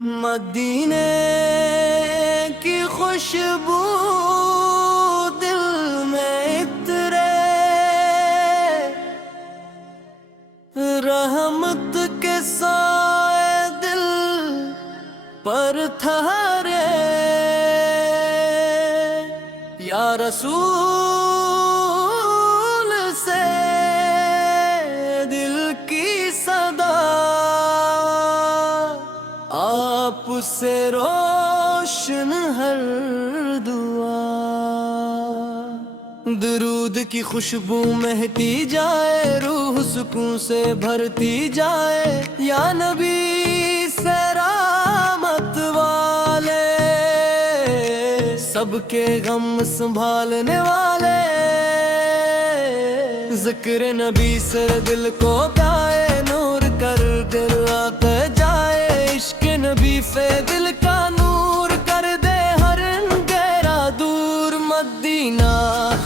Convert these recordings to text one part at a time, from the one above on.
مدینے کی خوشبو دل میں اترے، رحمت کے سائے دل پر ٹھہرے، یا رسول سے دل کی صدا، آپ سے روشن ہر دعا، درود کی خوشبو مہتی جائے، روح سکون سے بھرتی جائے، یا نبی سے رحمت والے، سب کے غم سنبھالنے والے، ذکر نبی سے دل کو پائے، نور کر دل آتے جائے، عشق نبی سے دل کا نور کر دے ہر اندھیرا دور، مدینہ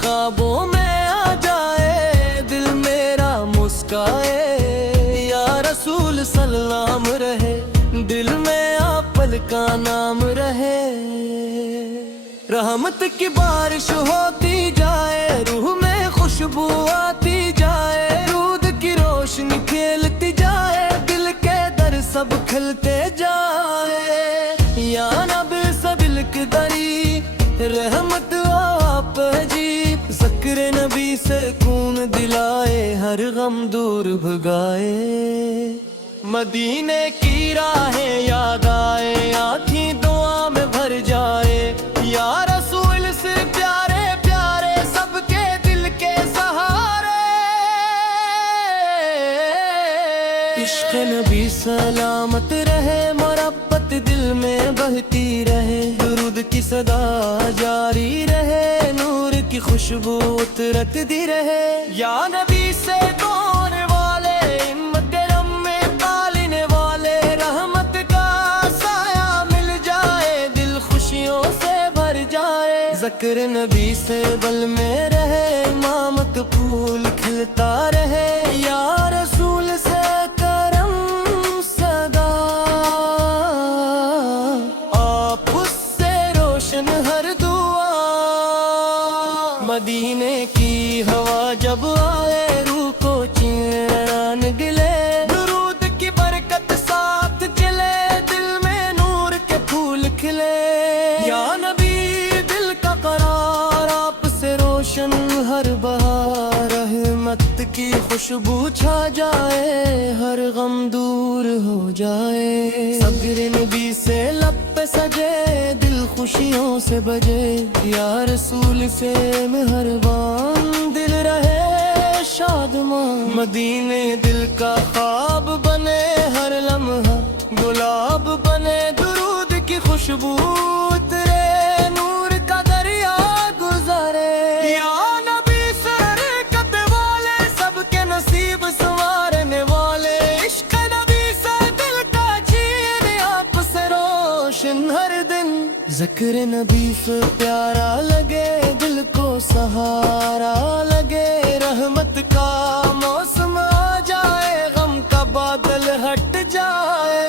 خوابوں میں آ جائے، دل میرا مسکائے، یا رسول سلام رہے، دل میں آپ پل کا نام رہے، رحمت کی بارش ہوتی جائے، روح میں خوشبو آتی جائے، رود کی روشنی کھیلتی جائے، دل کے در سب کھلتے جائے، یا نبی سے دل کی دری، رحمت آپ جی، ذکر نبی سے خون دلائے، ہر غم دور بھگائے، مدینے کی راہیں یاد آئے، آنکھیں دعا میں بھر جائے، یا رسول سے پیارے پیارے سب کے دل کے سہارے، عشق نبی سلامت رہے، محبت دل میں بہتی رہے، درود کی صدا جاری رہے، نور کی خوشبو اترتی رہے، یا نبی سے دوڑنے والے، ہمت کرم میں پالنے والے، رحمت کا سایہ مل جائے، دل خوشیوں سے بھر جائے، ذکر نبی سے بل میں رہے، امامت پھول کھلتا رہے، یا رسول سے کرم صدا، آپ اس سے روشن ہر دعا، مدینے کی ہوا جب آئے، روح کو چین گلے، درود کی برکت ساتھ چلے، دل میں نور کے پھول کھلے، یا نبی دل کا قرار، آپ سے روشن ہر بہار، رحمت کی خوشبو چھا جائے، ہر غم دور ہو جائے، صبر نبی سے لب پہ سجے، دل خوشیوں سے بجے، یا رسول سے مہربان دل رہے شادمان، مدینے دل کا خواب بنے، ہر لمحہ گلاب بنے، درود کی خوشبو اترے، نور کا دریا گزارے، یا نبی سے برکت والے، سب کے نصیب سنوارنے والے، عشق نبی سے دل کا چین، آپ سے روشن ہر دن، ذکر نبی سے پیارا لگے، دل کو سہارا لگے، رحمت کا موسم آ جائے، غم کا بادل ہٹ جائے،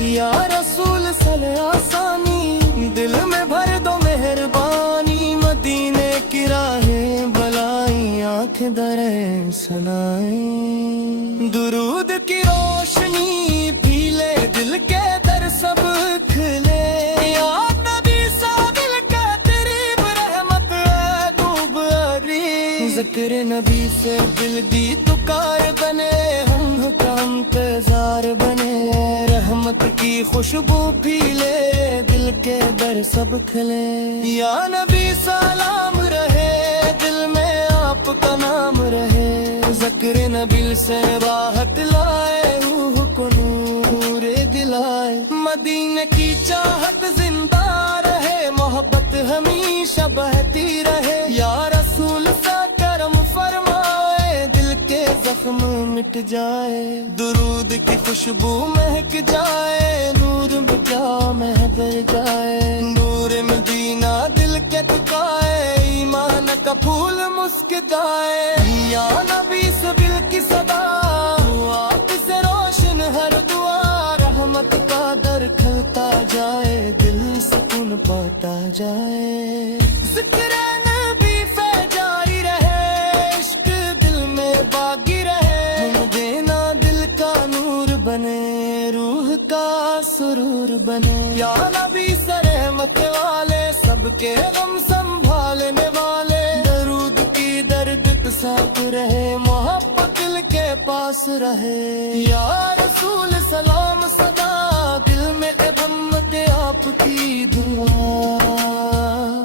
یا رسول صلی آسانی، دل میں بھر دو مہربانی، مدینے کی راہیں بلائیں، آنکھیں دریں سنائیں، درود کی روشنی پھیلے، دل کے در سب کھلے، یا نبی سا دل کا قریب، رحمت ہے خوب عری، ذکر نبی سے دل دی تکار بنے، ہم کا انتظار بنے، رحمت کی خوشبو پھیلے، دل کے در سب کھلے، یا نبی سلام رہے، دل میں آپ کا نام رہے، ذکر نبی سے راحت لائے، روح کو نور دلائے، مدینے کی چاہت زندہ رہے، محبت ہمیشہ بہتی رہے، یا رسول سے کرم فرمائے، دل کے زخم مٹ جائے، درود کی خوشبو مہک جائے، نور میں کیا مہک جائے، نور مدینہ دل کے ٹکائے، ایمان کا پھول مسکرائے، یا نبی سے دل کی صدا، آپ سے روشن ہر دعا، رحمت کا در پر کھلتا جائے، دل سکون پاتا جائے۔ ذکر نبی جاری رہے، عشق دل میں باقی رہے، ہم دینا دل کا نور بنے، روح کا سرور بنے۔ یا نبی رحمت والے، سب کے غم سنبھالنے والے، درود کی درد ساتھ رہے، محبت دل کے پاس رہے۔ یا رسول سلام صدا، دل میں محمد آپ کی دعا۔